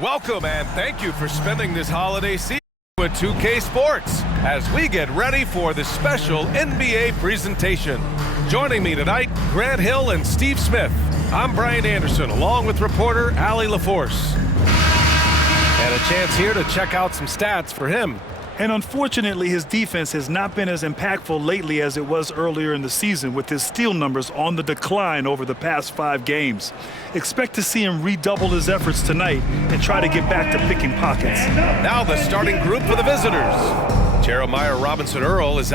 Welcome and thank you for spending this holiday season with 2K Sports as we get ready for the special NBA presentation. Joining me tonight, Grant Hill and Steve Smith. I'm Brian Anderson, along with reporter Allie LaForce. And a chance here to check out some stats for him. And unfortunately, his defense has not been as impactful lately as it was earlier in the season, with his steal numbers on the decline over the past 5 games. Expect to see him redouble his efforts tonight and try to get back to picking pockets. Now the starting group for the visitors. Jeremiah Robinson-Earl is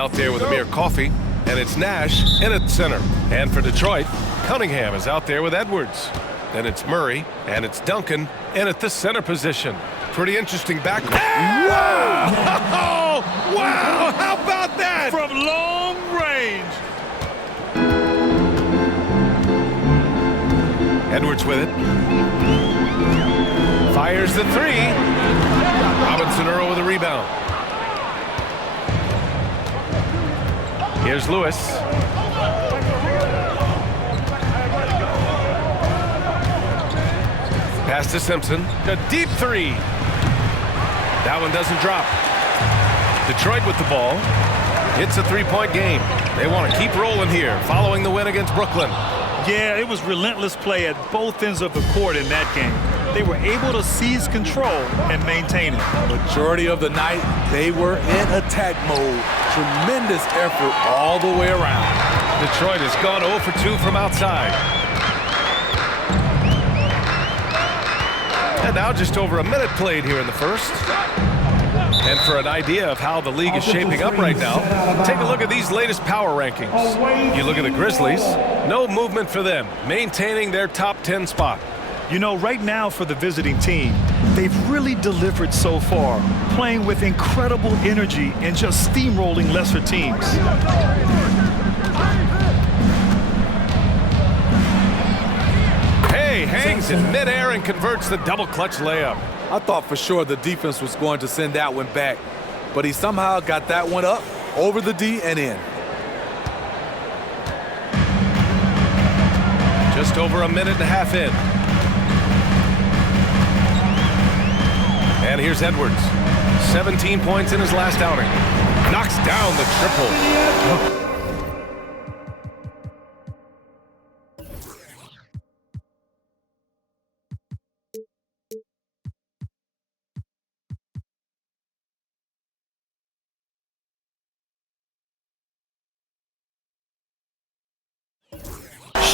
out there with Amir Coffey, and it's Nash in at center. And for Detroit, Cunningham is out there with Edwards. Then it's Murray, and it's Duncan in at the center position. Pretty interesting backcourt. Wow! Wow! How about that? From long range. Edwards with it. Fires the 3. Robinson-Earl with a rebound. Here's Lewis. Pass to Simpson. A deep 3. That one doesn't drop. Detroit with the ball. It's a 3-point game. They want to keep rolling here, following the win against Brooklyn. Yeah, it was relentless play at both ends of the court in that game. They were able to seize control and maintain it. Majority of the night, they were in attack mode. Tremendous effort all the way around. Detroit has gone 0 for 2 from outside. And now just over a minute played here in the first. And for an idea of how the league is shaping up right now, take a look at these latest power rankings. You look at the Grizzlies, no movement for them, maintaining their top 10 spot. You know, right now for the visiting team, they've really delivered so far, playing with incredible energy and just steamrolling lesser teams. Hangs in midair and converts the double clutch layup. I thought for sure the defense was going to send that one back, but he somehow got that one up, over the D and in. Just over a minute and a half in. And here's Edwards. 17 points in his last outing. Knocks down the triple.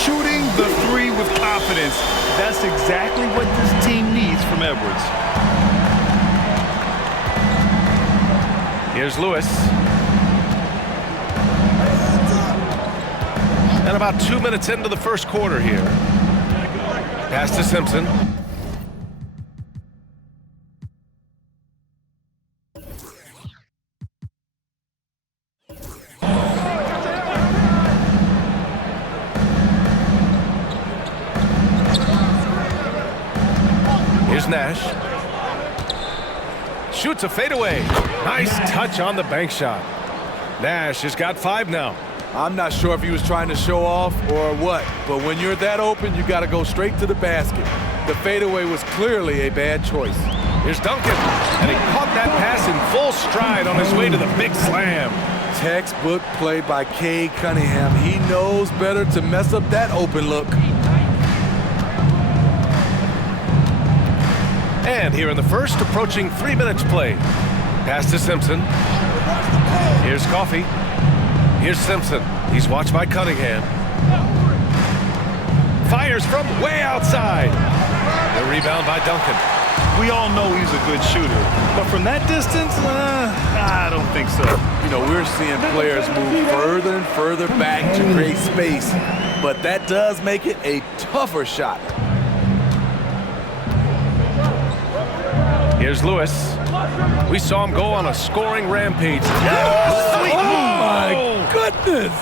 Shooting the 3 with confidence. That's exactly what this team needs from Edwards. Here's Lewis. And about 2 minutes into the first quarter here. Pass to Simpson. Here's Nash. Shoots a fadeaway. Nice touch on the bank shot. Nash has got 5 now. I'm not sure if he was trying to show off or what, but when you're that open, you got to go straight to the basket. The fadeaway was clearly a bad choice. Here's Duncan, and he caught that pass in full stride on his way to the big slam. Textbook play by Cade Cunningham. He knows better to mess up that open look. And here in the first, approaching 3 minutes played. Pass to Simpson. Here's Coffey. Here's Simpson. He's watched by Cunningham. Fires from way outside. The rebound by Duncan. We all know he's a good shooter, but from that distance, I don't think so. You know, we're seeing players move further and further back to create space, but that does make it a tougher shot. Here's Lewis. We saw him go on a scoring rampage. Sweet move. My goodness.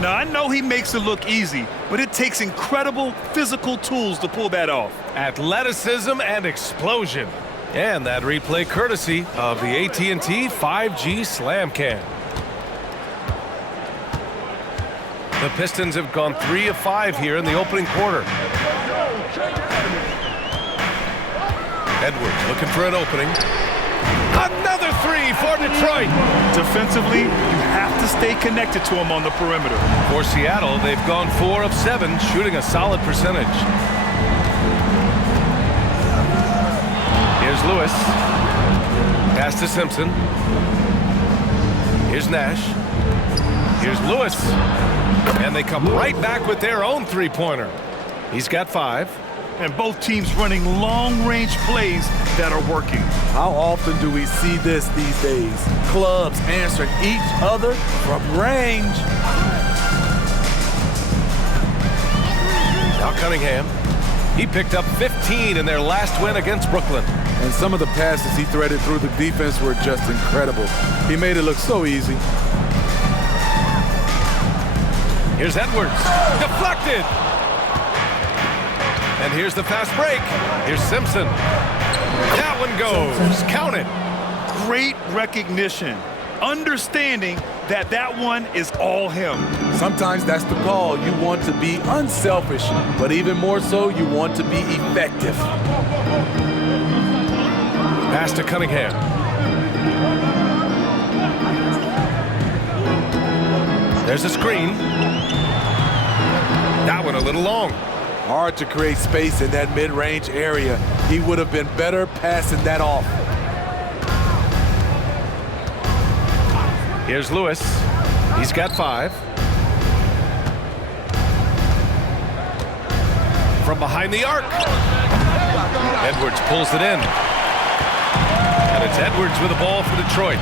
Now, I know he makes it look easy, but it takes incredible physical tools to pull that off. Athleticism and explosion. And that replay courtesy of the AT&T 5G Slam Cam. The Pistons have gone 3 of 5 here in the opening quarter. Edwards looking for an opening. Another three for Detroit. Defensively, you have to stay connected to him on the perimeter. For Seattle, they've gone 4 of 7, shooting a solid percentage. Here's Lewis. Pass to Simpson. Here's Nash. Here's Lewis. And they come right back with their own three-pointer. He's got 5. And both teams running long-range plays that are working. How often do we see this these days? Clubs answering each other from range. Now Cunningham. He picked up 15 in their last win against Brooklyn. And some of the passes he threaded through the defense were just incredible. He made it look so easy. Here's Edwards. Deflected. And here's the fast break. Here's Simpson. That one goes. Count it. Great recognition. Understanding that that one is all him. Sometimes that's the call. You want to be unselfish, but even more so, you want to be effective. Pass to Cunningham. There's a screen. That one a little long. Hard to create space in that mid-range area. He would have been better passing that off. Here's Lewis. He's got 5. From behind the arc. Edwards pulls it in. And it's Edwards with the ball for Detroit.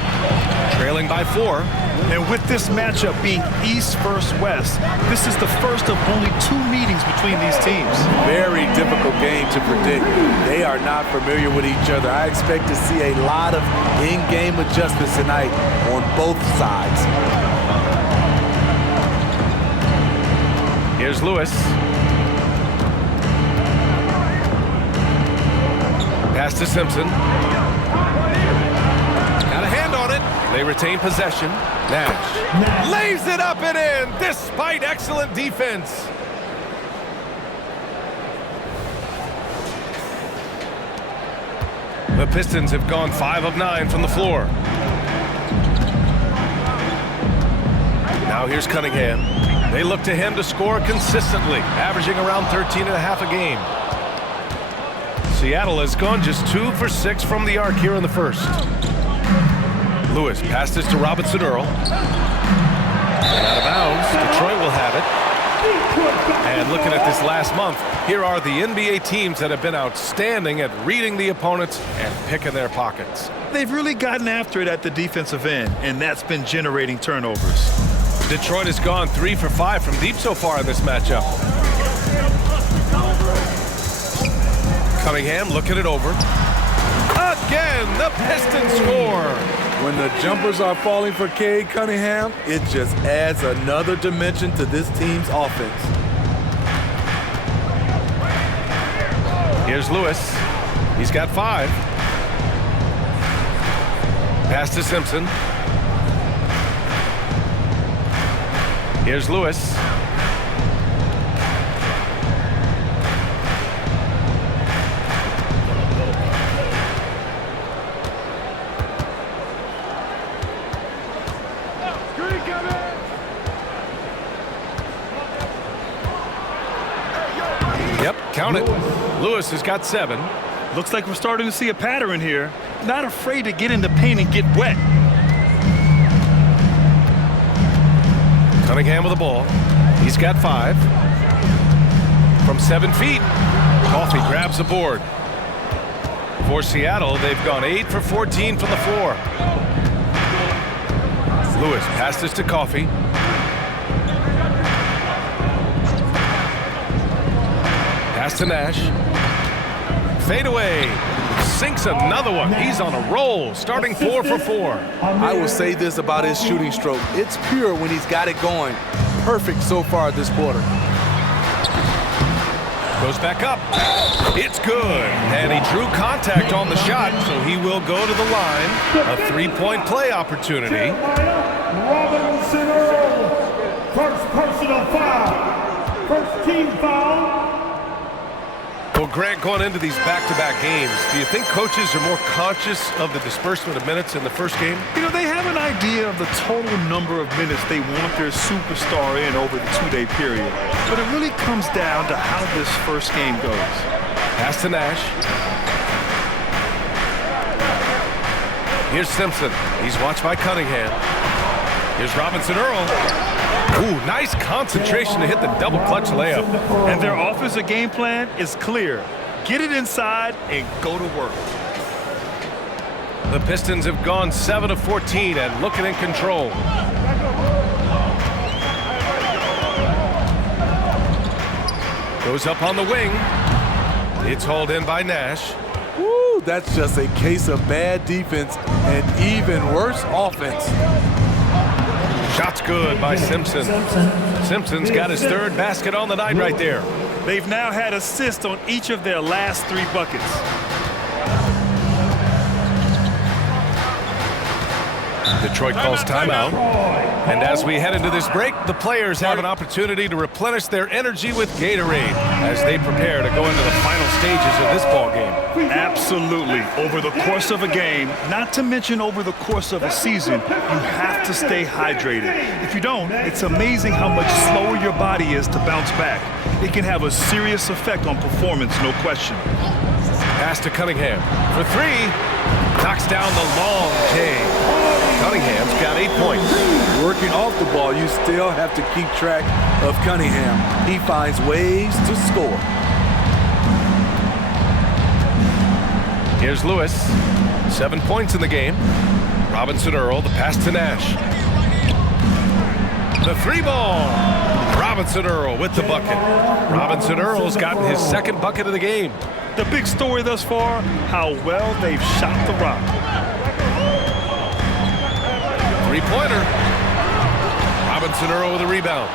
Trailing by 4. And with this matchup being East versus West, this is the first of only 2 meetings between these teams. Very difficult game to predict. They are not familiar with each other. I expect to see a lot of in-game adjustments tonight on both sides. Here's Lewis. Pass to Simpson. Got a hand on it. They retain possession. Nash lays it up and in despite excellent defense. The Pistons have gone 5 of 9 from the floor. Now here's Cunningham. They look to him to score consistently, averaging around 13.5 a game. Seattle has gone just 2 for 6 from the arc here in the first. Lewis passes to Robinson Earl. And out of bounds, Detroit will have it. And looking at this last month, here are the NBA teams that have been outstanding at reading the opponents and picking their pockets. They've really gotten after it at the defensive end, and that's been generating turnovers. Detroit has gone 3 for 5 from deep so far in this matchup. Cunningham looking it over. Again, the Pistons score. When the jumpers are falling for Cade Cunningham, it just adds another dimension to this team's offense. Here's Lewis. He's got 5. Pass to Simpson. Here's Lewis. Yep, count it. Lewis has got 7. Looks like we're starting to see a pattern here. Not afraid to get in the paint and get wet. Cunningham with the ball. He's got 5. From 7 feet, Coffey grabs the board. For Seattle, they've gone 8 for 14 from the floor. Lewis passes to Coffey. Pass to Nash. Fade away. Sinks another one. He's on a roll, starting 4 for 4. I will say this about his shooting stroke. It's pure when he's got it going. Perfect so far this quarter. Goes back up. It's good. And he drew contact on the shot, so he will go to the line. A 3-point play opportunity. Robinson Earl, first personal foul. First team foul. We'll Well, Grant, going into these back-to-back games, do you think coaches are more conscious of the disbursement of minutes in the first game? You know, they have an idea of the total number of minutes they want their superstar in over the two-day period. But it really comes down to how this first game goes. Pass to Nash. Here's Simpson. He's watched by Cunningham. Here's Robinson Earl. Ooh, nice concentration to hit the double clutch layup. And their offensive game plan is clear. Get it inside and go to work. The Pistons have gone 7 of 14 and looking in control. Goes up on the wing. It's hauled in by Nash. Woo, that's just a case of bad defense and even worse offense. Shot's good by Simpson. Simpson's got his third basket on the night right there. They've now had assists on each of their last 3 buckets. Detroit calls timeout. And as we head into this break, the players have an opportunity to replenish their energy with Gatorade as they prepare to go into the final stages of this ball game. Absolutely. Over the course of a game, not to mention over the course of a season, you have to stay hydrated. If you don't, it's amazing how much slower your body is to bounce back. It can have a serious effect on performance, no question. Pass to Cunningham for 3. Knocks down the long J. Cunningham's got 8 points. Working off the ball, you still have to keep track of Cunningham. He finds ways to score. Here's Lewis. 7 points in the game. Robinson Earl, the pass to Nash. The 3 ball. Robinson Earl with the bucket. Robinson Earl's gotten his 2nd bucket of the game. The big story thus far, how well they've shot the rock. 3-pointer. Robinson Earl with a rebound.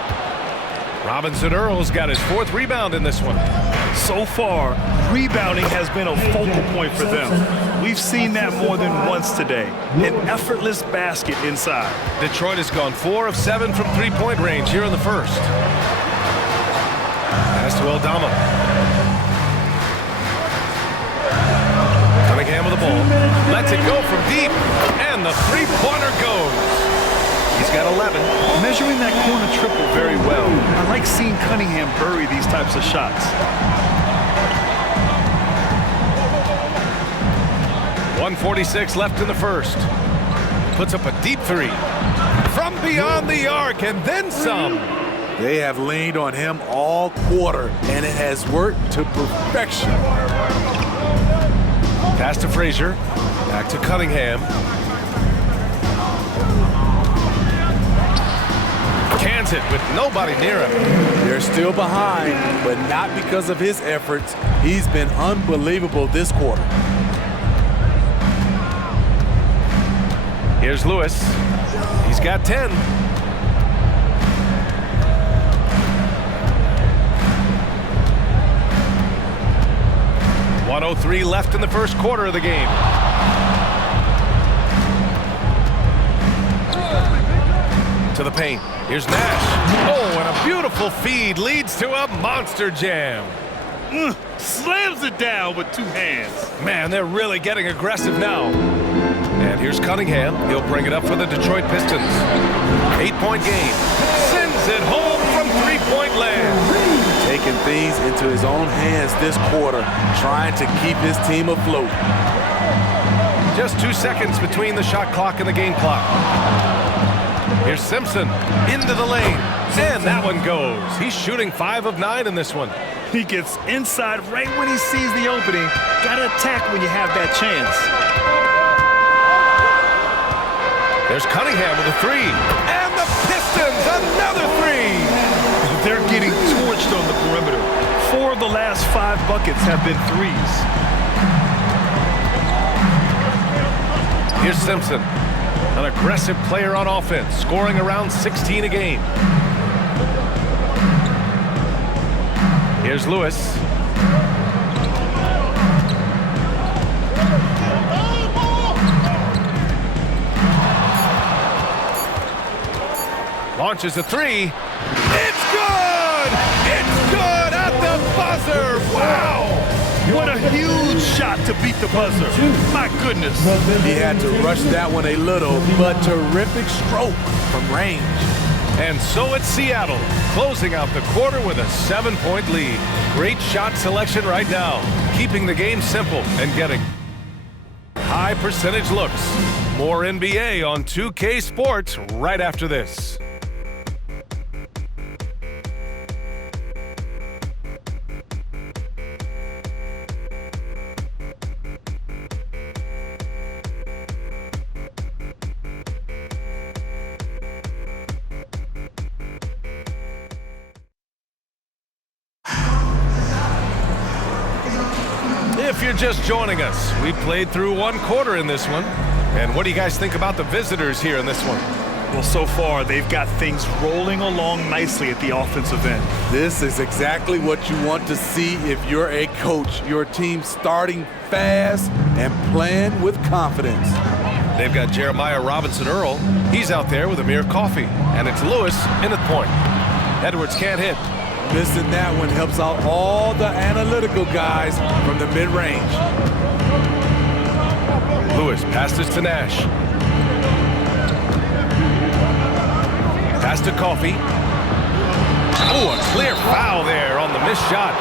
Robinson Earl's got his 4th rebound in this one. So far, rebounding has been a focal point for them. We've seen that more than once today. An effortless basket inside. Detroit has gone 4 of 7 from 3-point range here in the first. Pass to Aldama. Cunningham with the ball. Lets it go from deep. And the 3-pointer goes. He's got 11. Measuring that corner triple very well. I like seeing Cunningham bury these types of shots. 1:46 left in the first. Puts up a deep 3. From beyond the arc and then some. They have leaned on him all quarter, and it has worked to perfection. Pass to Frazier. Back to Cunningham. Cans it with nobody near him. They're still behind, but not because of his efforts. He's been unbelievable this quarter. Here's Lewis. He's got 10. .103 left in the first quarter of the game. To the paint. Here's Nash. Oh, and a beautiful feed leads to a monster jam. Slams it down with 2 hands. Man, they're really getting aggressive now. And here's Cunningham. He'll bring it up for the Detroit Pistons. 8-point game. Sends it home from 3-point land. Taking things into his own hands this quarter, trying to keep his team afloat. Just 2 seconds between the shot clock and the game clock. Here's Simpson into the lane. And that one goes. He's shooting 5 of 9 in this one. He gets inside right when he sees the opening. Gotta attack when you have that chance. There's Cunningham with a 3. And the Pistons, another 3. They're getting torched on the perimeter. 4 of the last 5 buckets have been 3s. Here's Simpson, an aggressive player on offense, scoring around 16 a game. Here's Lewis. Launches a 3. It's good! It's good at the buzzer! Wow! What a huge shot to beat the buzzer. My goodness. He had to rush that one a little, but terrific stroke from range. And so it's Seattle, closing out the quarter with a 7-point lead. Great shot selection right now, keeping the game simple and getting high percentage looks. More NBA on 2K Sports right after this. If you're just joining us, we played through one quarter in this one. And what do you guys think about the visitors here in this one? Well, so far, they've got things rolling along nicely at the offensive end. This is exactly what you want to see if you're a coach. Your team starting fast and playing with confidence. They've got Jeremiah Robinson Earl. He's out there with Amir Coffey. And it's Lewis in at point. Edwards can't hit. Missing that one helps out all the analytical guys from the mid-range. Lewis passes to Nash. Pass to Coffey. Oh, a clear foul there on the missed shot.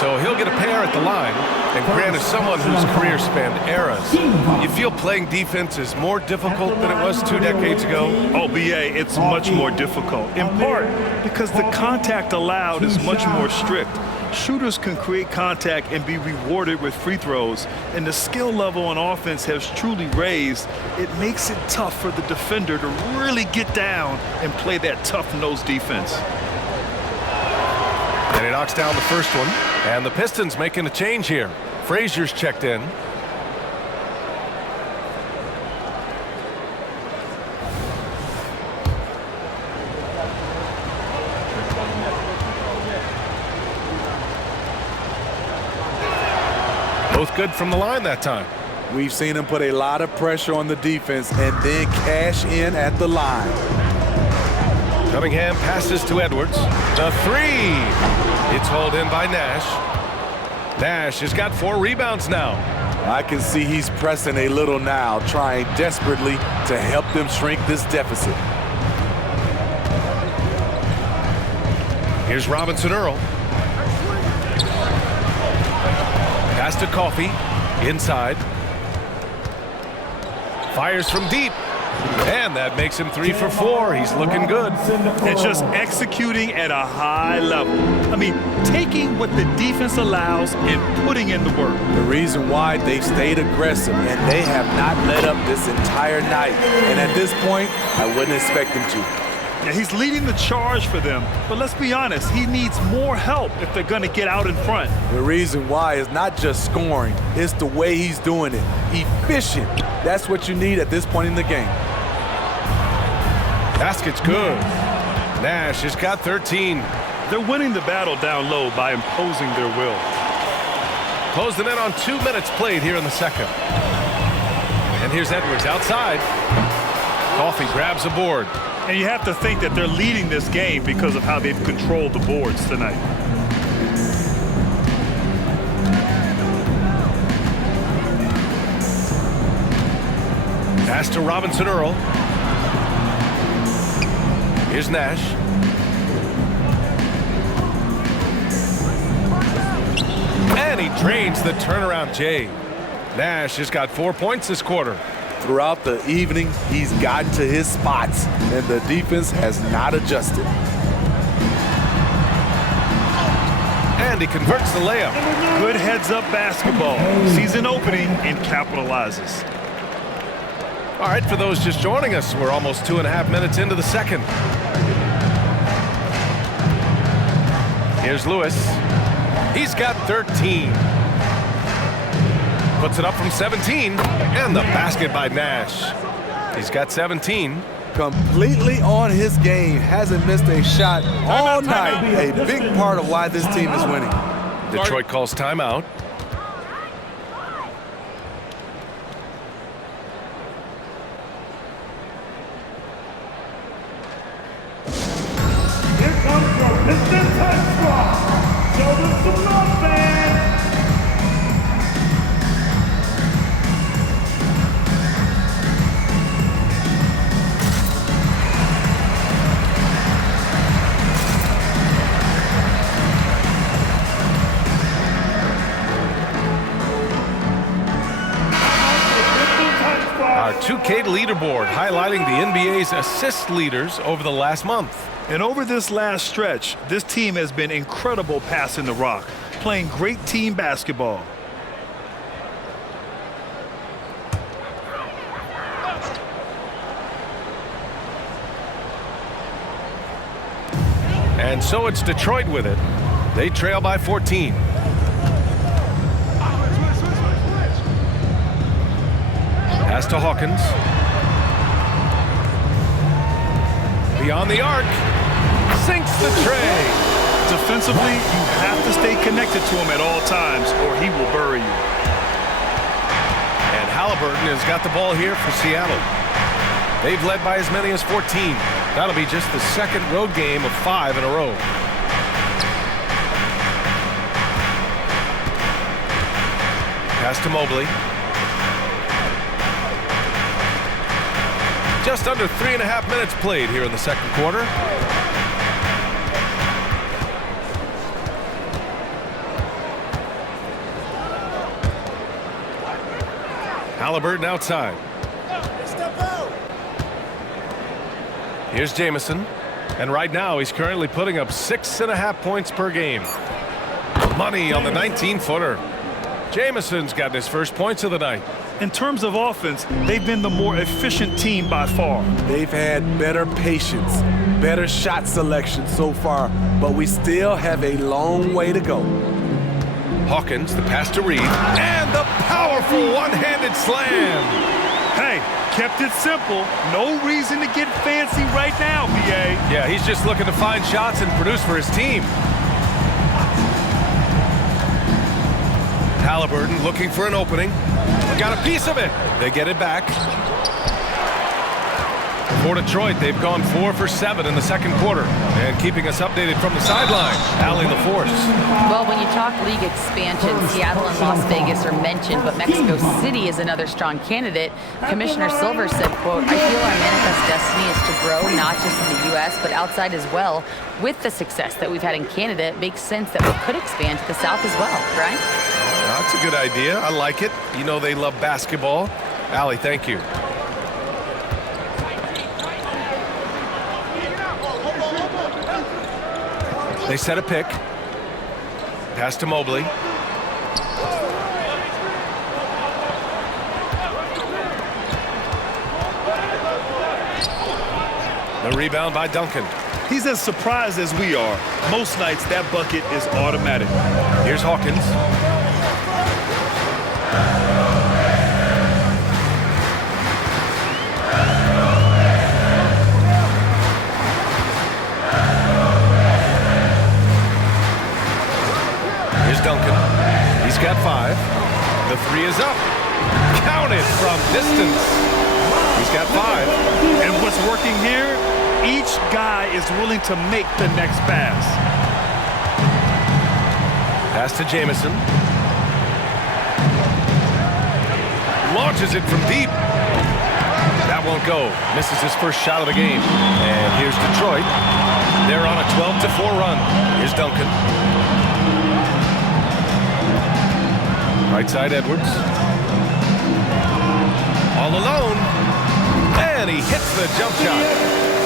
So he'll get a pair at the line. And Grant is someone whose career spanned eras. You feel playing defense is more difficult than it was 2 decades ago? Oh, BA, it's much more difficult, in part because the contact allowed is much more strict. Shooters can create contact and be rewarded with free throws, and the skill level on offense has truly raised. It makes it tough for the defender to really get down and play that tough-nosed defense. And he knocks down the first one. And the Pistons making a change here. Frazier's checked in. Both good from the line that time. We've seen him put a lot of pressure on the defense and then cash in at the line. Cunningham passes to Edwards. The three. It's hauled in by Nash. Nash has got 4 rebounds now. I can see he's pressing a little now, trying desperately to help them shrink this deficit. Here's Robinson Earl. Pass to Coffey. Inside. Fires from deep. And that makes him 3 for 4. He's looking good. And just executing at a high level. I mean, taking what the defense allows and putting in the work. The reason why they've stayed aggressive and they have not let up this entire night. And at this point, I wouldn't expect them to. Yeah, he's leading the charge for them. But let's be honest, he needs more help if they're going to get out in front. The reason why is not just scoring, it's the way he's doing it. Efficient. That's what you need at this point in the game. Basket's good. Nash has got 13. They're winning the battle down low by imposing their will. Closing in on 2 minutes played here in the second. And here's Edwards outside. Coffey grabs a board. And you have to think that they're leading this game because of how they've controlled the boards tonight. Pass to Robinson Earl. Here's Nash. And he drains the turnaround J. Nash has got 4 points this quarter. Throughout the evening, he's gotten to his spots, and the defense has not adjusted. And he converts the layup. Good heads-up basketball. Sees an opening and capitalizes. All right, for those just joining us, we're almost 2.5 minutes into the second. Here's Lewis. He's got 13. Puts it up from 17. And the basket by Nash. He's got 17. Completely on his game. Hasn't missed a shot all night. A big part of why this team is winning. Detroit calls timeout. Here comes your Pistons head squad. Show them some love, fans. 2K leaderboard, highlighting the NBA's assist leaders over the last month. And over this last stretch, this team has been incredible passing the rock, playing great team basketball. And so it's Detroit with it. They trail by 14. Pass to Hawkins. Beyond the arc. Sinks the tray. Defensively, you have to stay connected to him at all times or he will bury you. And Halliburton has got the ball here for Seattle. They've led by as many as 14. That'll be just the second road game of 5 in a row. Pass to Mobley. Just under 3.5 minutes played here in the second quarter. Halliburton outside. Here's Jamison. And right now he's currently putting up 6.5 points per game. Money on the 19-footer. Jamison's gotten his first points of the night. In terms of offense, they've been the more efficient team by far. They've had better patience, better shot selection so far, but we still have a long way to go. Hawkins, the pass to Reed, and the powerful one-handed slam. Hey, kept it simple. No reason to get fancy right now, PA. Yeah, he's just looking to find shots and produce for his team. Halliburton looking for an opening. Got a piece of it. They get it back. For Detroit, they've gone 4 for 7 in the second quarter. And keeping us updated from the sideline, Allie LaForce. Well, when you talk league expansion, Seattle and Las Vegas are mentioned, but Mexico City is another strong candidate. Commissioner Silver said, quote, "I feel our manifest destiny is to grow not just in the U.S., but outside as well. With the success that we've had in Canada, it makes sense that we could expand to the South as well," right? That's a good idea. I like it. You know they love basketball. Allie, thank you. They set a pick. Pass to Mobley. The rebound by Duncan. He's as surprised as we are. Most nights, that bucket is automatic. Here's Hawkins. Here's Duncan. He's got 5. The 3 is up. Counted from distance. He's got 5. And what's working here? Each guy is willing to make the next pass. Pass to Jamison. Launches it from deep. That won't go. Misses his first shot of the game. And here's Detroit. They're on a 12-4 run. Here's Duncan. Right side, Edwards. All alone. And he hits the jump shot.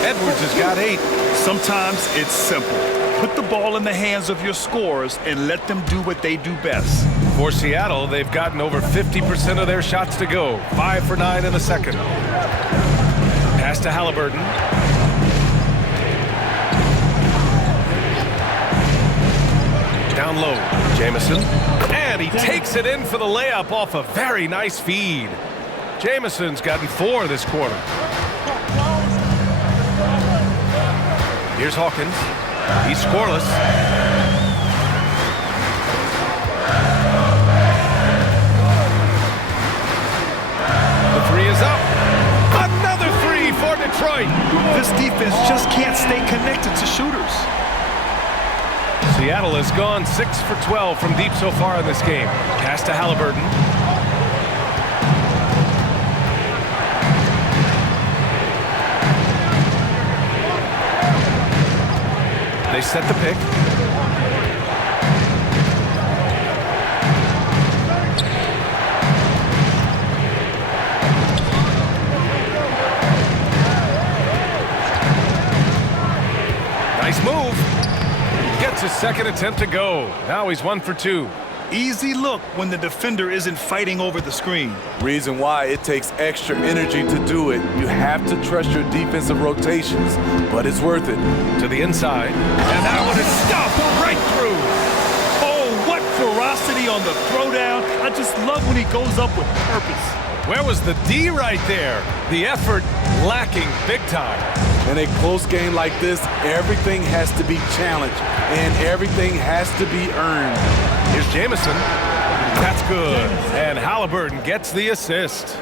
Edwards has got 8. Sometimes it's simple. Put the ball in the hands of your scorers and let them do what they do best. For Seattle, they've gotten over 50% of their shots to go. 5 for 9 in the second. Pass to Halliburton. Down low, Jamison. And he takes it in for the layup off a very nice feed. Jamison's gotten 4 this quarter. Here's Hawkins. He's scoreless. The 3 is up. Another 3 for Detroit. This defense just can't stay connected to shooters. Seattle has gone 6 for 12 from deep so far in this game. Pass to Halliburton. They set the pick. his second attempt to go. Now he's 1 for 2. Easy look when the defender isn't fighting over the screen. Reason why it takes extra energy to do it. You have to trust your defensive rotations, but it's worth it. To the inside, and that one is stuffed right through. Oh, what ferocity on the throwdown. I just love when he goes up with purpose. Where was the D right there? The effort lacking big time. In a close game like this, everything has to be challenged, and everything has to be earned. Here's Jamison. That's good. And Halliburton gets the assist.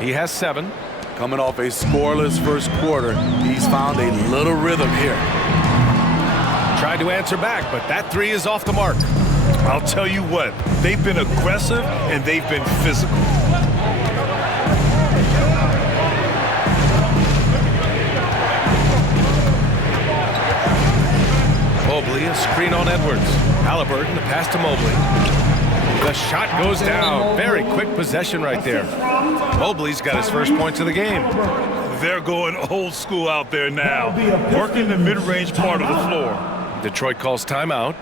He has 7. Coming off a scoreless first quarter, he's found a little rhythm here. Tried to answer back, but that 3 is off the mark. I'll tell you what, they've been aggressive and they've been physical. Mobley, a screen on Edwards. Halliburton, the pass to Mobley. The shot goes down. Very quick possession right there. Mobley's got his first points of the game. They're going old school out there now, working the mid-range part of the floor. Detroit calls timeout.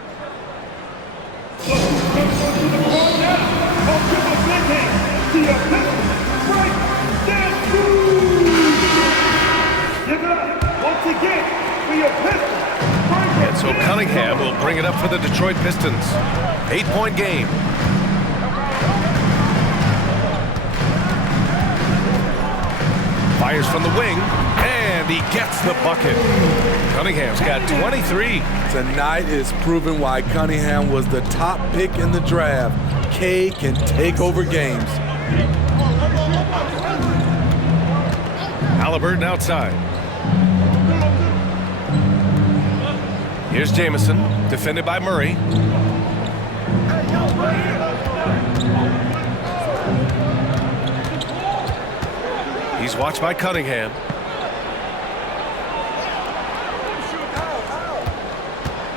And so Cunningham will bring it up for the Detroit Pistons. 8-point game. Fires from the wing, and he gets the bucket. Cunningham's got 23. Tonight is proving why Cunningham was the top pick in the draft. K can take over games. Halliburton outside. Here's Jamison, defended by Murray. He's watched by Cunningham.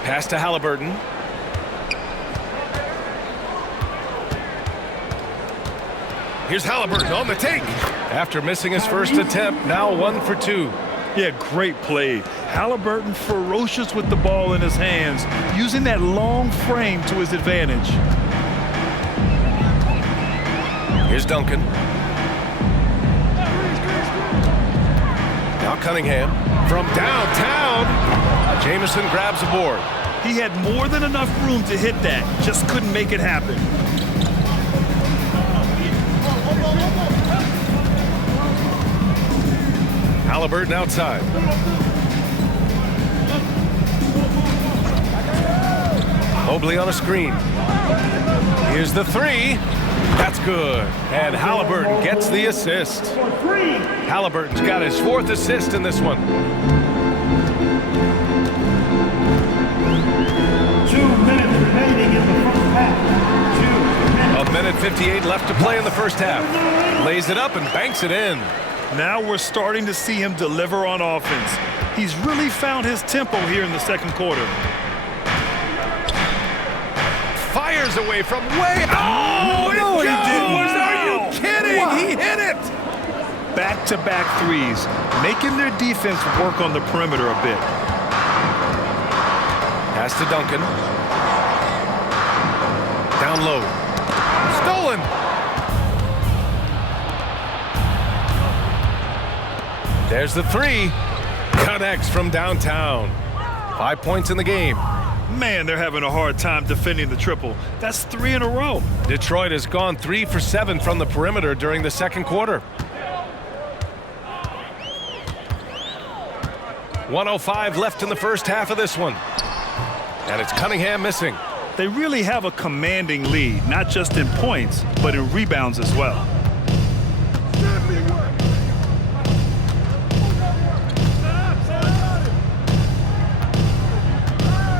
Pass to Halliburton. Here's Halliburton on the take. After missing his first attempt, now 1 for 2. Yeah, great play. Halliburton ferocious with the ball in his hands, using that long frame to his advantage. Here's Duncan. Now Cunningham from downtown. Jamison grabs the board. He had more than enough room to hit that, just couldn't make it happen. Halliburton outside. Mobley on a screen. Here's the 3. That's good. And Halliburton gets the assist. Halliburton's got his 4th assist in this one. 2 minutes remaining in the first half. 1 minute 58 left to play in the first half. Lays it up and banks it in. Now we're starting to see him deliver on offense. He's really found his tempo here in the second quarter. Fires away from way. Oh, no, he didn't. Are you kidding? Wow. He hit it. Back-to-back threes, making their defense work on the perimeter a bit. Pass to Duncan. Down low. Stolen. There's the 3. Connects from downtown. 5 points in the game. Man, they're having a hard time defending the triple. That's 3 in a row. Detroit has gone 3 for 7 from the perimeter during the second quarter. 1:05 left in the first half of this one. And it's Cunningham missing. They really have a commanding lead, not just in points, but in rebounds as well.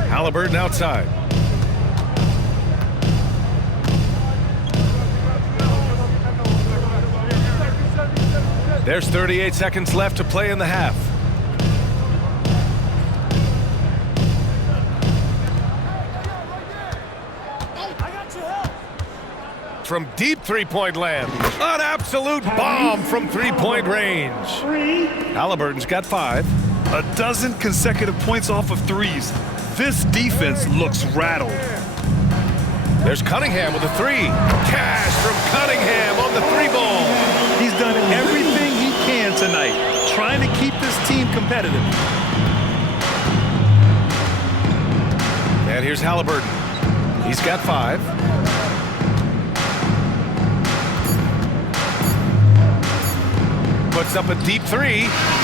Halliburton outside. There's 38 seconds left to play in the half. From deep three-point land. An absolute bomb from three-point range. Halliburton's got 5. A dozen consecutive points off of threes. This defense looks rattled. There's Cunningham with a three. Cash from Cunningham on the three ball. He's done everything he can tonight, trying to keep this team competitive. And here's Halliburton. He's got 5. Puts up a deep three.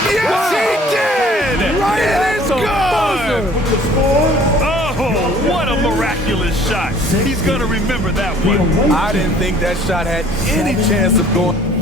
Yes, he did! It is good! Oh, what a miraculous shot. He's going to remember that one. I didn't think that shot had any chance of going.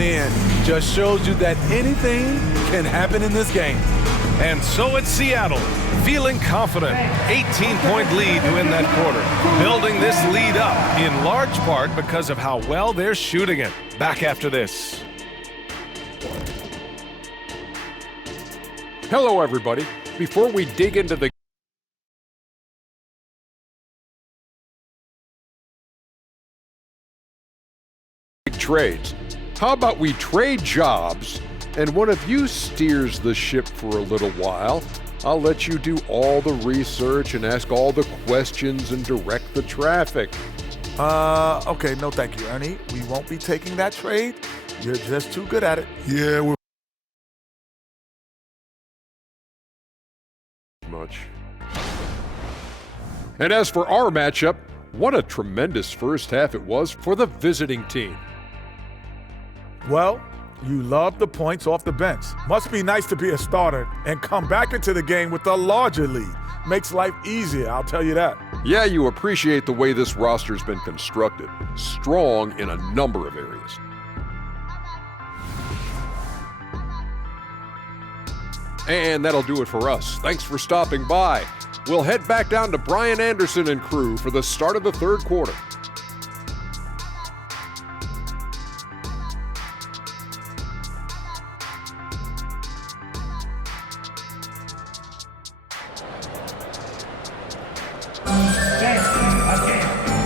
in just shows you that anything can happen in this game. And so it's Seattle, feeling confident. 18-point lead to win that quarter. Building this lead up in large part because of how well they're shooting it. Back after this. Hello, everybody. Before we dig into the trades, how about we trade jobs and one of you steers the ship for a little while? I'll let you do all the research and ask all the questions and direct the traffic. Okay, no thank you, Ernie. We won't be taking that trade. You're just too good at it. Yeah, we're Much. And as for our matchup, what a tremendous first half it was for the visiting team. Well, you love the points off the bench. Must be nice to be a starter and come back into the game with a larger lead. Makes life easier, I'll tell you that. Yeah, you appreciate the way this roster's been constructed. Strong in a number of areas. And that'll do it for us. Thanks for stopping by. We'll head back down to Brian Anderson and crew for the start of the third quarter.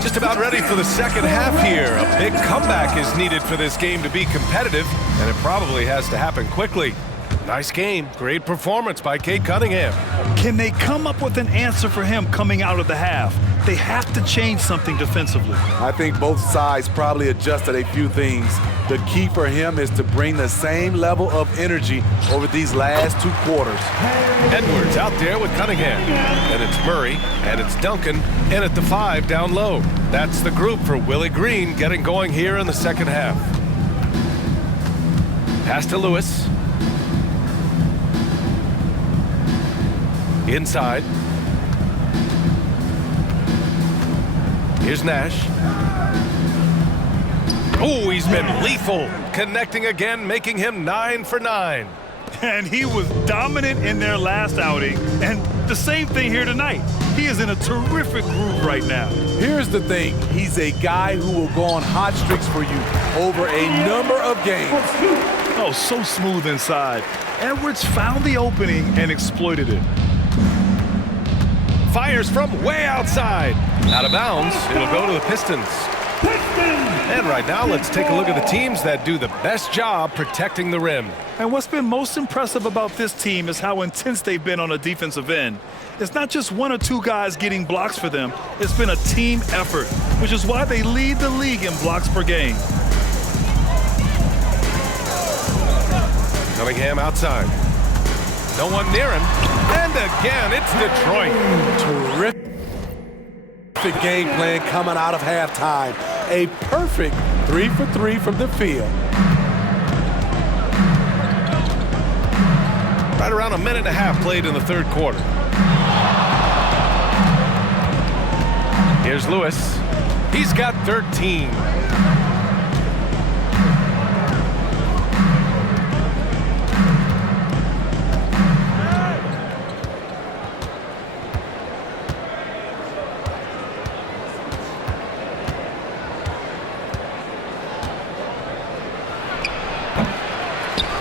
Just about ready for the second half here. A big comeback is needed for this game to be competitive, and it probably has to happen quickly. Nice game. Great performance by Cade Cunningham. Can they come up with an answer for him coming out of the half? They have to change something defensively. I think both sides probably adjusted a few things. The key for him is to bring the same level of energy over these last two quarters. Edwards out there with Cunningham. And it's Murray, and it's Duncan, in at the 5 down low. That's the group for Willie Green getting going here in the second half. Pass to Lewis. Inside. Here's Nash. Oh, he's been lethal. Connecting again, making him 9 for 9. And he was dominant in their last outing. And the same thing here tonight. He is in a terrific groove right now. Here's the thing. He's a guy who will go on hot streaks for you over a number of games. Oh, so smooth inside. Edwards found the opening and exploited it. Fires from way outside. Out of bounds. It'll go to the Pistons. And right now, let's take a look at the teams that do the best job protecting the rim. And what's been most impressive about this team is how intense they've been on a defensive end. It's not just one or two guys getting blocks for them. It's been a team effort, which is why they lead the league in blocks per game. Cunningham outside. No one near him. And again, it's Detroit. Terrific game plan coming out of halftime. A perfect 3 for 3 from the field. Right around a minute and a half played in the third quarter. Here's Lewis. He's got 13.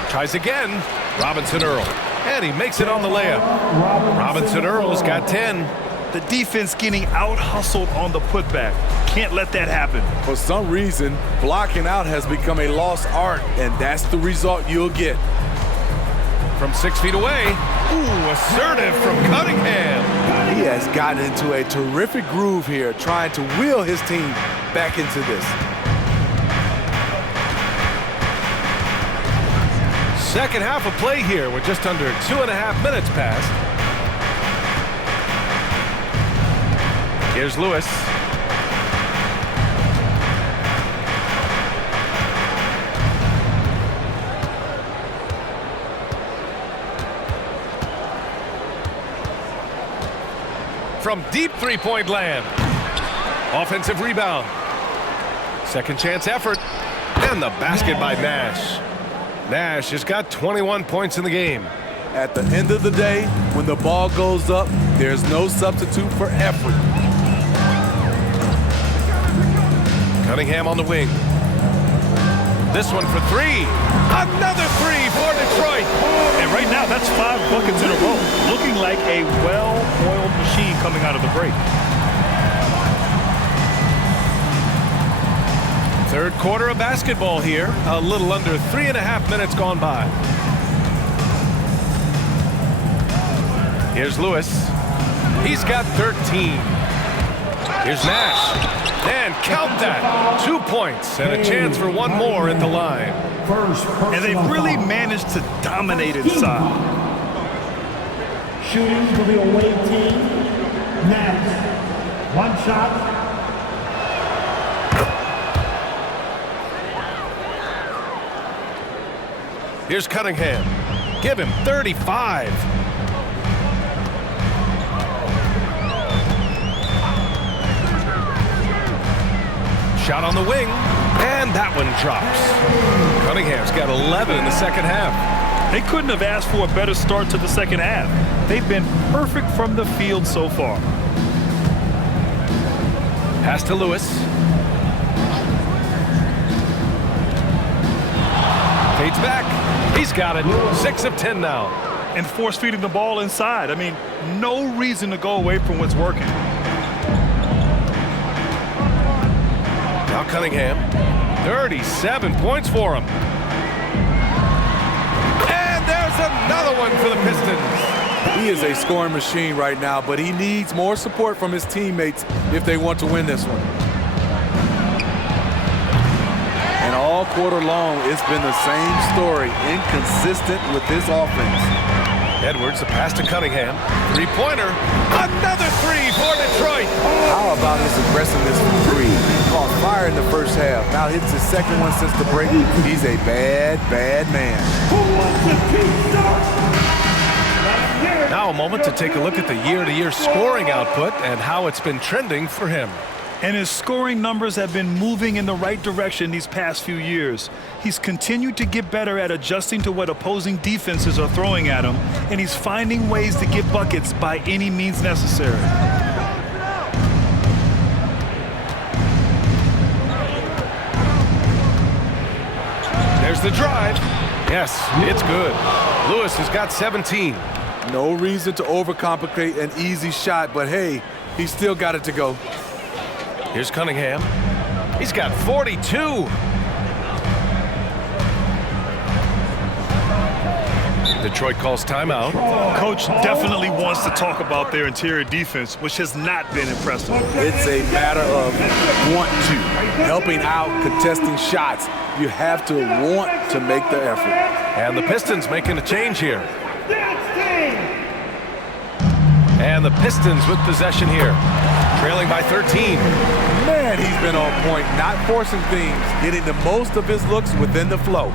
Tries again. Robinson Earl. And he makes it on the layup. Robinson Earl's got 10. The defense getting out-hustled on the putback. Can't let that happen. For some reason, blocking out has become a lost art, and that's the result you'll get. From 6 feet away. Ooh, assertive from Cunningham. He has gotten into a terrific groove here, trying to wheel his team back into this. Second half of play here with just under 2.5 minutes passed. Here's Lewis. From deep three-point land. Offensive rebound. Second chance effort. And the basket by Nash. Nash has got 21 points in the game. At the end of the day, when the ball goes up, there's no substitute for effort. Cunningham on the wing. This one for three. Another three for Detroit. And right now, that's 5 buckets in a row. Looking like a well-oiled machine coming out of the break. Third quarter of basketball here. A little under 3.5 minutes gone by. Here's Lewis. He's got 13. Here's Nash. And count that. 2 points and a chance for one more at the line. And they've really managed to dominate inside. Shooting for the away team. Next. One shot. Here's Cunningham. Give him 35. Shot on the wing, and that one drops. Cunningham's got 11 in the second half. They couldn't have asked for a better start to the second half. They've been perfect from the field so far. Pass to Lewis. Fades back. He's got it. 6 of 10 now. And force-feeding the ball inside. I mean, no reason to go away from what's working. Now Cunningham. 37 points for him. And there's another one for the Pistons. He is a scoring machine right now, but he needs more support from his teammates if they want to win this one. And all quarter long, it's been the same story, inconsistent with this offense. Edwards, the pass to Cunningham. Three-pointer. Another three for Detroit. How about his aggressiveness from three? He caught fire in the first half. Now hits his second one since the break. He's a bad, bad man. Now a moment to take a look at the year-to-year scoring output and how it's been trending for him. And his scoring numbers have been moving in the right direction these past few years. He's continued to get better at adjusting to what opposing defenses are throwing at him, and he's finding ways to get buckets by any means necessary. There's the drive. Yes, it's good. Lewis has got 17. No reason to overcomplicate an easy shot, but hey, he's still got it to go. Here's Cunningham. He's got 42. Detroit calls timeout. Coach definitely wants to talk about their interior defense, which has not been impressive. It's a matter of want to. Helping out, contesting shots. You have to want to make the effort. And the Pistons making a change here. And the Pistons with possession here. Trailing by 13. Man, he's been on point, not forcing things, getting the most of his looks within the flow.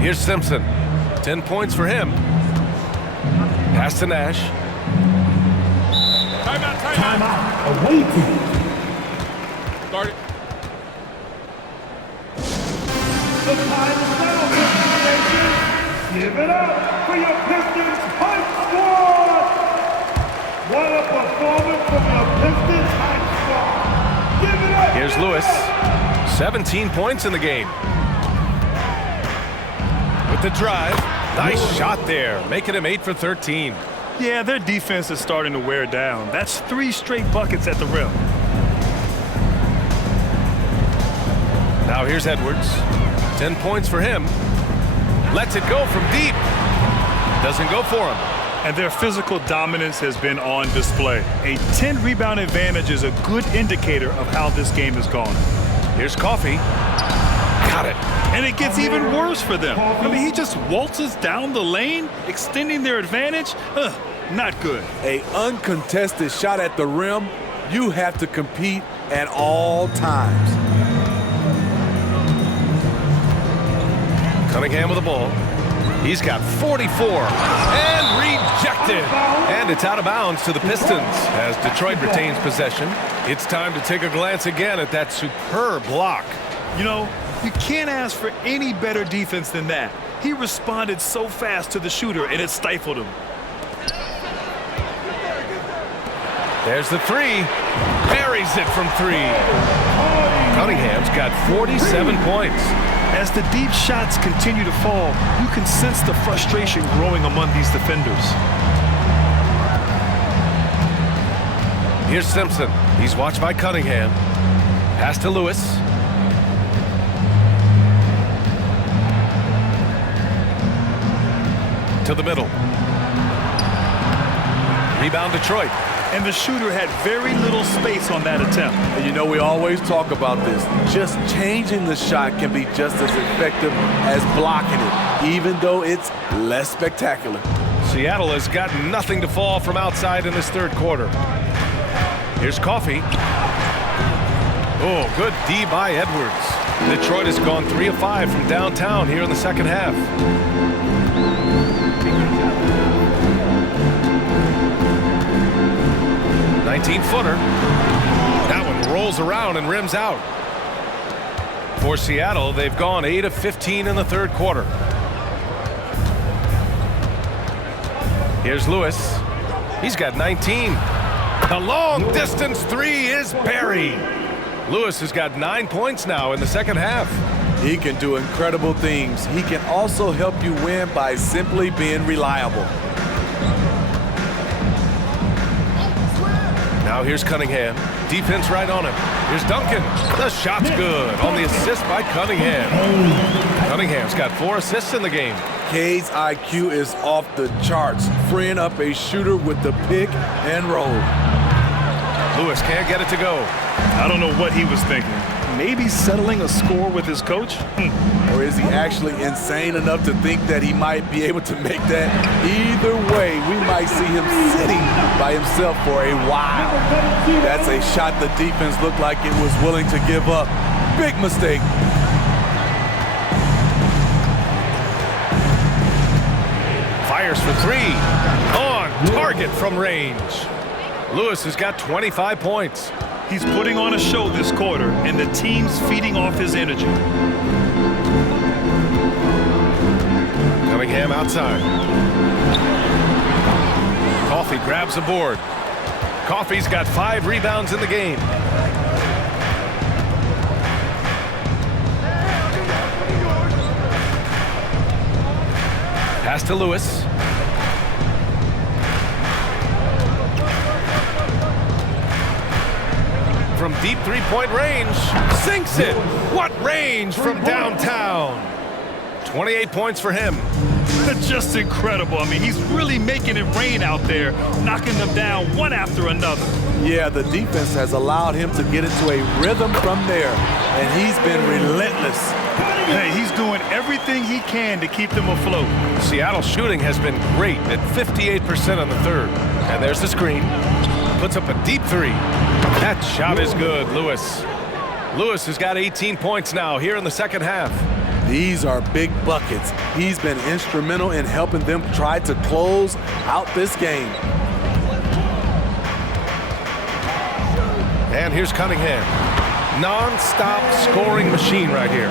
Here's Simpson. 10 points for him. Pass to Nash. Timeout. Away team. Start it. The time is now. Give it up for your Pistons Hype Squad. What a performance from your Pistons Hype Squad. Give it up. Here's Lewis. 17 points in the game. With the drive. Nice shot there, making him 8 for 13. Yeah, their defense is starting to wear down. That's 3 straight buckets at the rim. Now here's Edwards. 10 points for him. Lets it go from deep. Doesn't go for him. And their physical dominance has been on display. A 10-rebound advantage is a good indicator of how this game has gone. Here's Coffey. Got it. And it gets even worse for them. I mean, he just waltzes down the lane, extending their advantage. Not good. An uncontested shot at the rim, you have to compete at all times. Cunningham with the ball. He's got 44 and rejected. And it's out of bounds to the Pistons as Detroit retains possession. It's time to take a glance again at that superb block. You know, you can't ask for any better defense than that. He responded so fast to the shooter, and it stifled him. There's the three. Buries it from three. Cunningham's got 47 points. As the deep shots continue to fall, you can sense the frustration growing among these defenders. Here's Simpson. He's watched by Cunningham. Pass to Lewis. To the middle. Rebound Detroit. And the shooter had very little space on that attempt. And you know, we always talk about this. Just changing the shot can be just as effective as blocking it, even though it's less spectacular. Seattle has got nothing to fall from outside in this third quarter. Here's Coffey. Oh, good D by Edwards. Detroit has gone 3 of 5 from downtown here in the second half. Footer. That one rolls around and rims out. For Seattle, they've gone 8 of 15 in the third quarter. Here's Lewis. He's got 19. The long distance three is buried. Lewis has got 9 points now in the second half. He can do incredible things. He can also help you win by simply being reliable. Now here's Cunningham. Defense right on him. Here's Duncan. The shot's good on the assist by Cunningham. Cunningham's got 4 assists in the game. Cade's IQ is off the charts, freeing up a shooter with the pick and roll. Lewis can't get it to go. I don't know what he was thinking. Maybe settling a score with his coach? Or is he actually insane enough to think that he might be able to make that? Either way, we might see him sitting by himself for a while. That's a shot the defense looked like it was willing to give up. Big mistake. Fires for 3. On target from range. Lewis has got 25 points. He's putting on a show this quarter, and the team's feeding off his energy. Cunningham outside. Coffey grabs a board. Coffey's got 5 rebounds in the game. Pass to Lewis. From deep three-point range, sinks it. What range from downtown? 28 points for him. Just incredible. I mean, he's really making it rain out there, knocking them down one after another. Yeah, the defense has allowed him to get into a rhythm from there, and he's been relentless. Hey, he's doing everything he can to keep them afloat. Seattle shooting has been great at 58% on the third. And there's the screen. Puts up a deep 3. That shot is good, Lewis. Lewis has got 18 points now here in the second half. These are big buckets. He's been instrumental in helping them try to close out this game. And here's Cunningham. Non-stop scoring machine right here.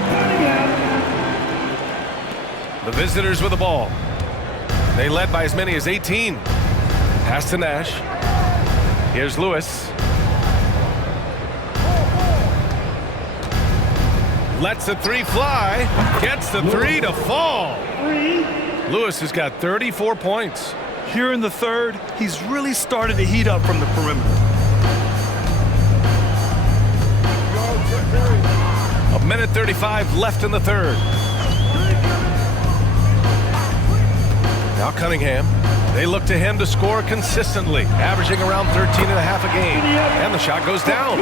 The visitors with the ball. They led by as many as 18. Pass to Nash. Here's Lewis. Lets the 3 fly. Gets the 3 to fall. Lewis has got 34 points. Here in the third, he's really started to heat up from the perimeter. A minute 35 left in the third. Now Cunningham. They look to him to score consistently, averaging around 13 and a half a game. And the shot goes down.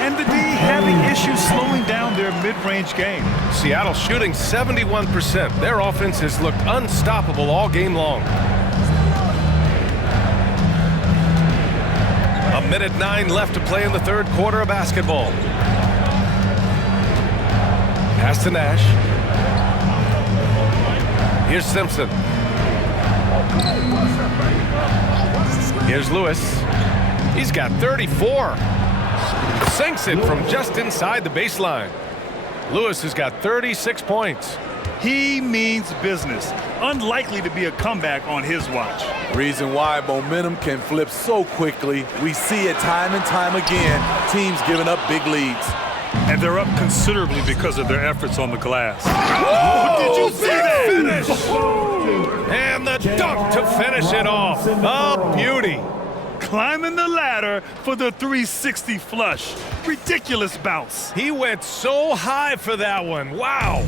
And the D having issues slowing down their mid-range game. Seattle shooting 71%. Their offense has looked unstoppable all game long. A minute 9 left to play in the third quarter of basketball. Pass to Nash. Here's Simpson. Here's Lewis. He's got 34. Sinks it from just inside the baseline. Lewis has got 36 points. He means business. Unlikely to be a comeback on his watch. Reason why momentum can flip so quickly. We see it time and time again, teams giving up big leads. And they're up considerably because of their efforts on the glass. Oh, did you see that? Finish! And the dunk to finish it off. A beauty. Climbing the ladder for the 360 flush. Ridiculous bounce. He went so high for that one. Wow.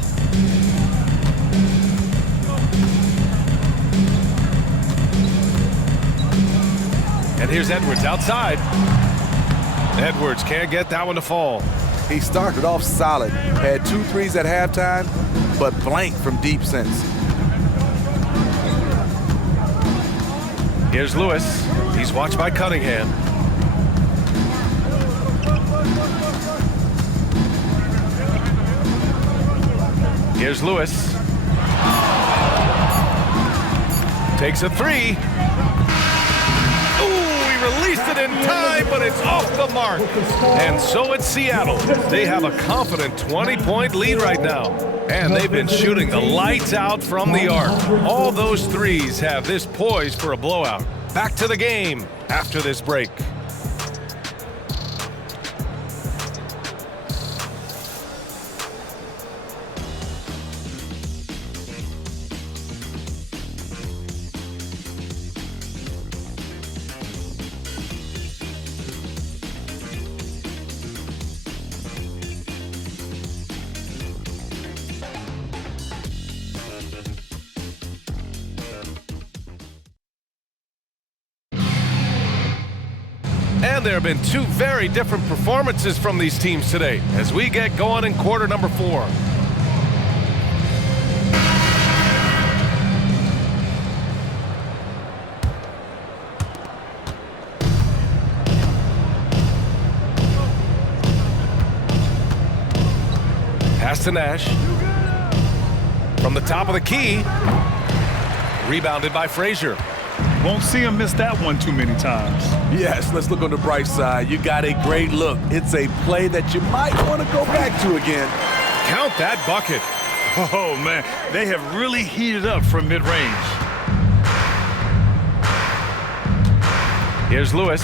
And here's Edwards outside. Edwards can't get that one to fall. He started off solid, had 2 threes at halftime, but blank from deep since. Here's Lewis. He's watched by Cunningham. Here's Lewis. Takes a 3. Released it in time, but it's off the mark. And so it's Seattle. They have a confident 20-point lead right now. And they've been shooting the lights out from the arc. All those threes have this poised for a blowout. Back to the game after this break. And there have been 2 very different performances from these teams today as we get going in quarter number 4. Pass to Nash. From the top of the key. Rebounded by Frazier. Won't see him miss that one too many times. Yes, let's look on the bright side. You got a great look. It's a play that you might want to go back to again. Count that bucket. Oh, man, they have really heated up from mid-range. Here's Lewis.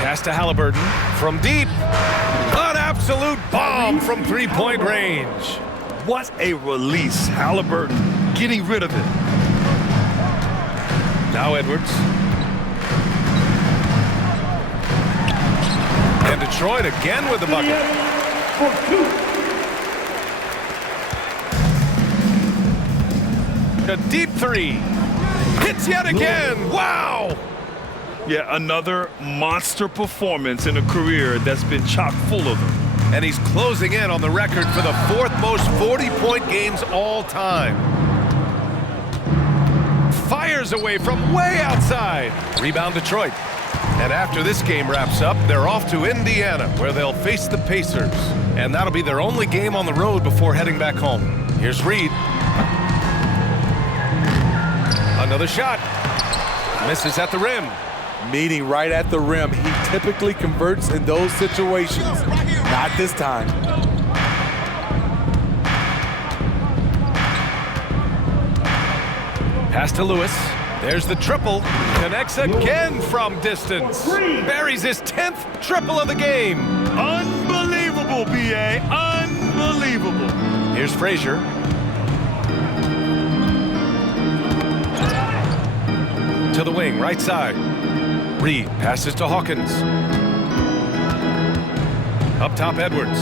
Pass to Halliburton from deep. An absolute bomb from 3-point range. What a release. Halliburton getting rid of it. Now Edwards. And Detroit again with the bucket. A deep 3. Hits yet again. Wow. Yeah, another monster performance in a career that's been chock full of them. And he's closing in on the record for the 4th most 40-point games all time. Fires away from way outside. Rebound Detroit. And after this game wraps up, they're off to Indiana, where they'll face the Pacers. And that'll be their only game on the road before heading back home. Here's Reed. Another shot. Misses at the rim. Meeting right at the rim. He typically converts in those situations. Not this time. Pass to Lewis. There's the triple. Connects again from distance. Buries his 10th triple of the game. Unbelievable, B.A. Unbelievable. Here's Frazier. To the wing, right side. Reed passes to Hawkins. Up top, Edwards.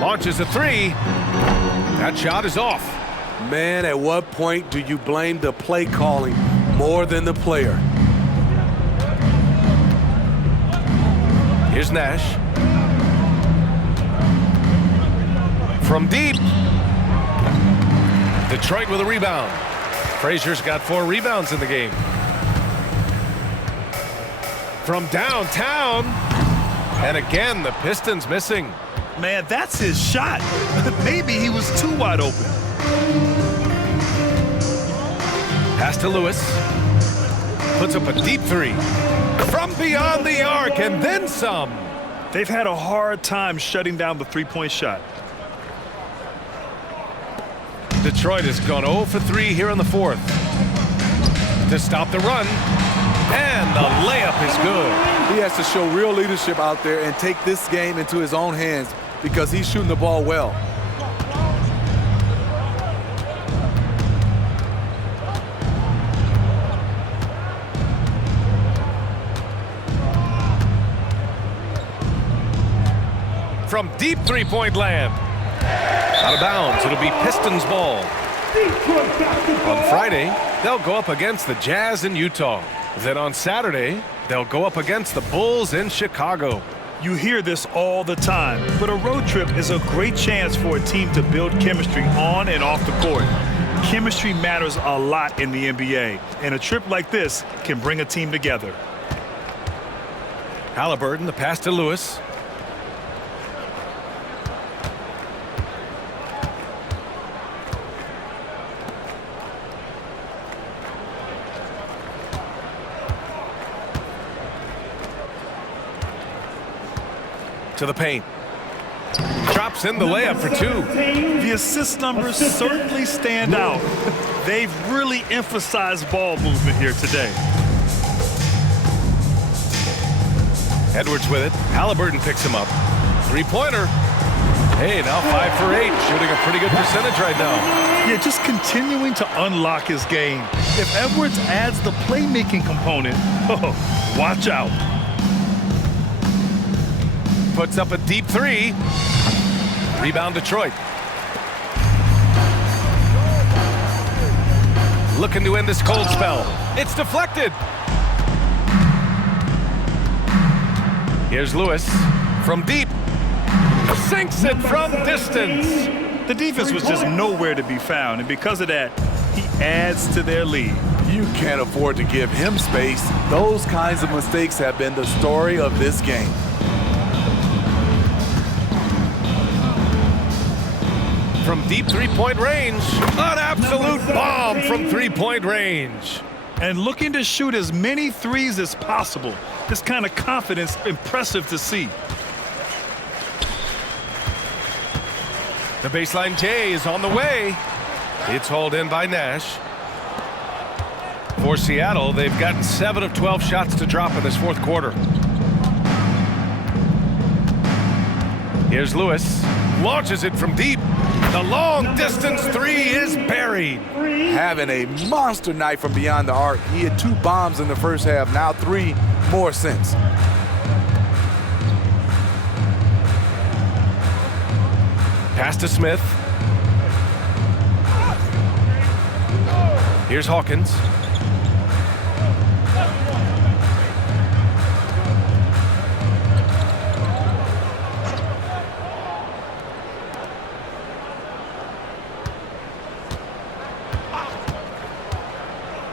Launches a 3. That shot is off. Man, at what point do you blame the play calling more than the player? Here's Nash. From deep. Detroit with a rebound. Frazier's got 4 rebounds in the game. From downtown. And again, the Pistons missing. Man, that's his shot. Maybe he was too wide open. Pass to Lewis. Puts up a deep 3. From beyond the arc and then some. They've had a hard time shutting down the three-point shot. Detroit has gone 0 for 3 here in the 4th. To stop the run. And the layup is good. He has to show real leadership out there and take this game into his own hands because he's shooting the ball well. From deep three-point land. Out of bounds. It'll be Pistons ball. On Friday, they'll go up against the Jazz in Utah. Then on Saturday, they'll go up against the Bulls in Chicago. You hear this all the time, but a road trip is a great chance for a team to build chemistry on and off the court. Chemistry matters a lot in the NBA, and a trip like this can bring a team together. Halliburton, the pass to Lewis. To the paint. Drops in the layup for 2. The assist numbers certainly stand out. They've really emphasized ball movement here today. Edwards with it. Halliburton picks him up. 3-pointer. Hey, now 5 for 8. Shooting a pretty good percentage right now. Yeah, just continuing to unlock his game. If Edwards adds the playmaking component, watch out. Puts up a deep 3. Rebound Detroit. Looking to end this cold spell. It's deflected. Here's Lewis from deep. Sinks it from distance. The defense was just nowhere to be found, and because of that, he adds to their lead. You can't afford to give him space. Those kinds of mistakes have been the story of this game. From deep three-point range. An absolute bomb from three-point range. And looking to shoot as many threes as possible. This kind of confidence, impressive to see. The baseline J is on the way. It's hauled in by Nash. For Seattle, they've gotten 7 of 12 shots to drop in this 4th quarter. Here's Lewis. Launches it from deep. The long distance 3 is buried. Having a monster night from beyond the arc. He had 2 bombs in the first half, now 3 more since. Pass to Smith. Here's Hawkins.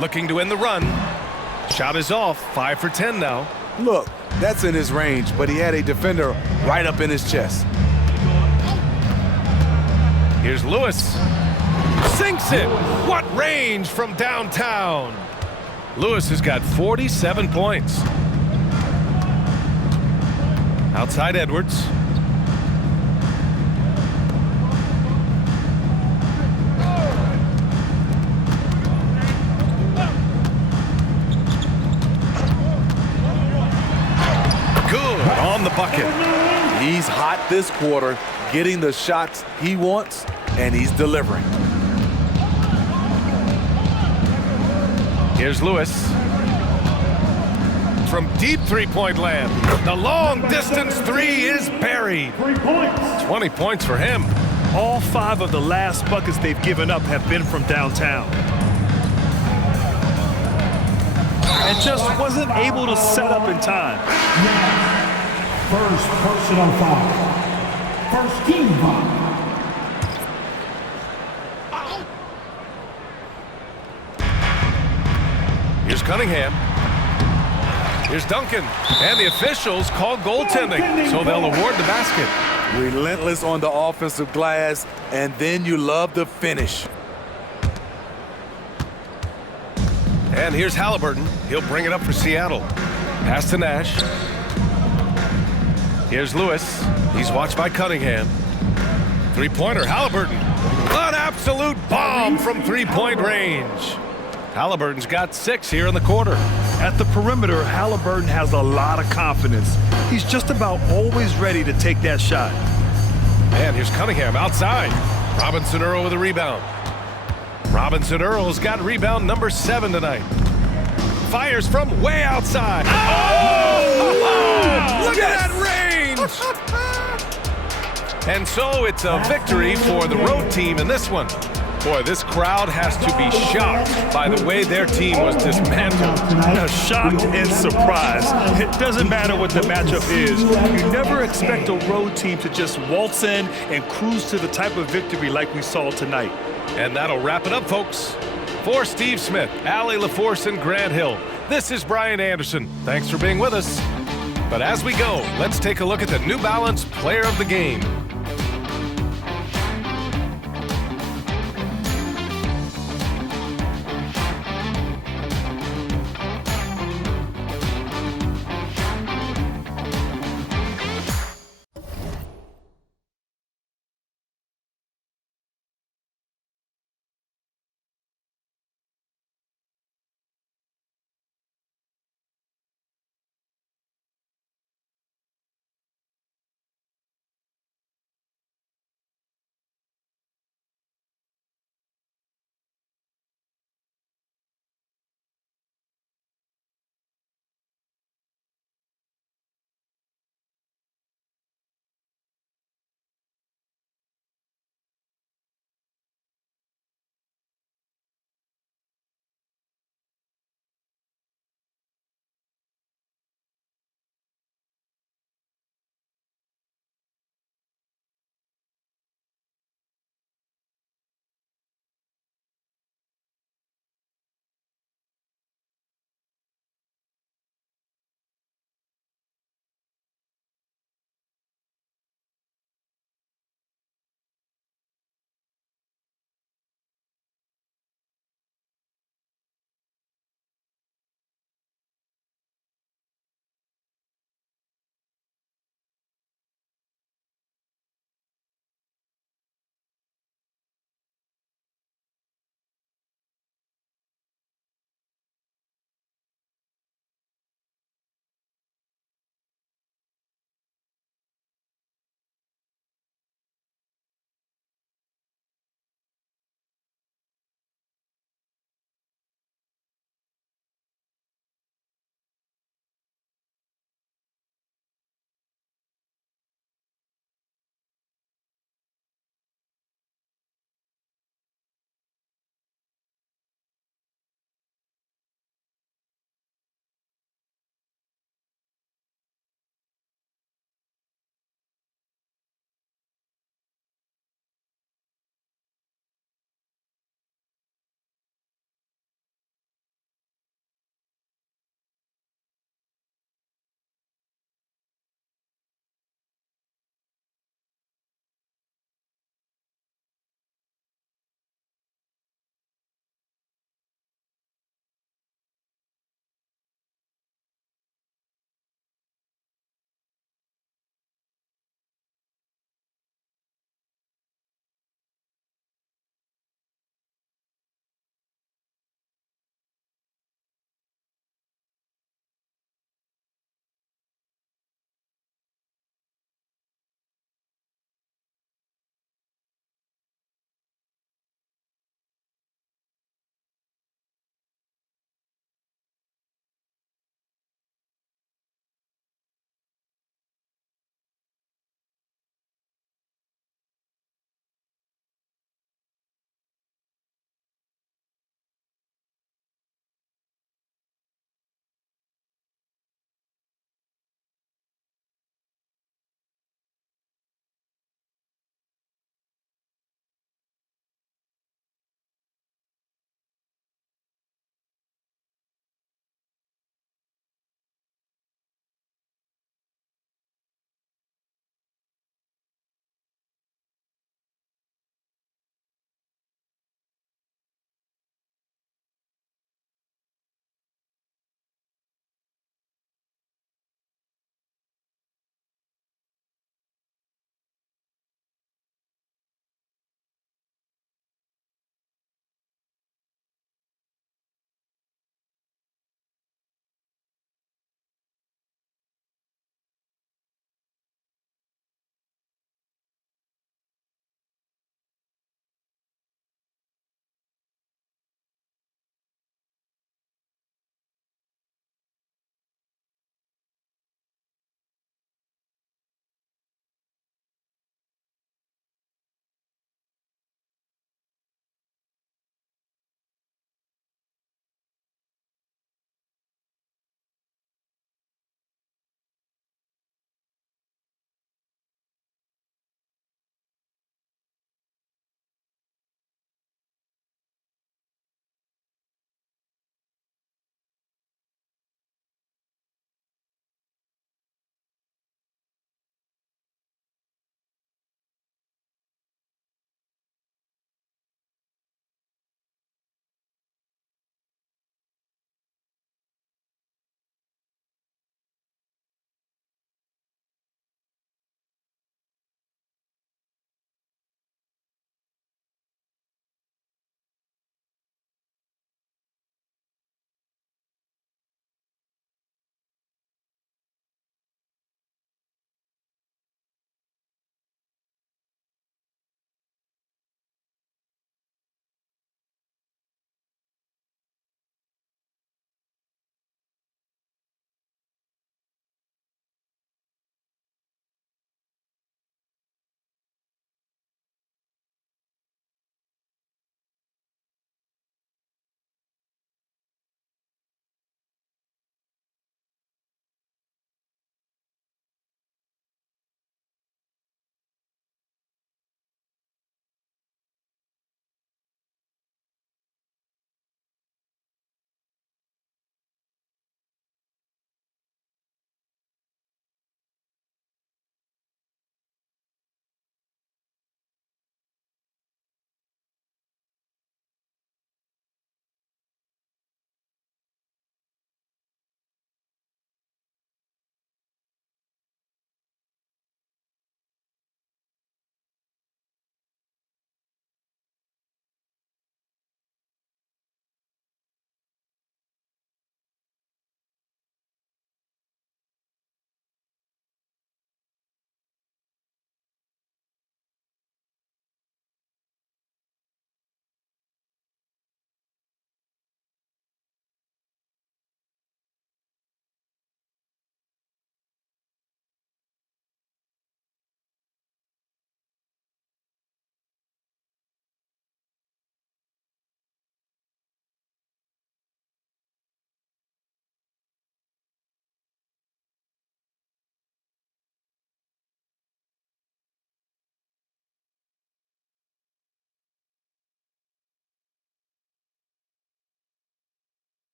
Looking to end the run. Shot is off. 5 for 10 now. Look, that's in his range, but he had a defender right up in his chest. Here's Lewis. Sinks it. What range from downtown. Lewis has got 47 points. Outside Edwards. On the bucket. He's hot this quarter, getting the shots he wants, and he's delivering. Here's Lewis. From deep three-point land. The long distance 3 is buried. 3 points. 20 points for him. All 5 of the last buckets they've given up have been from downtown. And just wasn't able to set up in time. First personal foul. First team foul. Cunningham. Here's Duncan. And the officials call goaltending, so they'll award the basket. Relentless on the offensive glass, and then you love the finish. And here's Halliburton. He'll bring it up for Seattle. Pass to Nash. Here's Lewis. He's watched by Cunningham. Three-pointer, Halliburton. An absolute bomb from three-point range. Halliburton's got 6 here in the quarter. At the perimeter, Halliburton has a lot of confidence. He's just about always ready to take that shot. And here's Cunningham outside. Robinson Earl with a rebound. Robinson Earl's got rebound number 7 tonight. Fires from way outside. Oh! Look at that range! And so it's a victory for the road team in this one. Boy, this crowd has to be shocked by the way their team was dismantled. Shocked and surprised. It doesn't matter what the matchup is. You never expect a road team to just waltz in and cruise to the type of victory like we saw tonight. And that'll wrap it up, folks. For Steve Smith, Allie LaForce, and Grant Hill, this is Brian Anderson. Thanks for being with us. But as we go, let's take a look at the New Balance Player of the Game.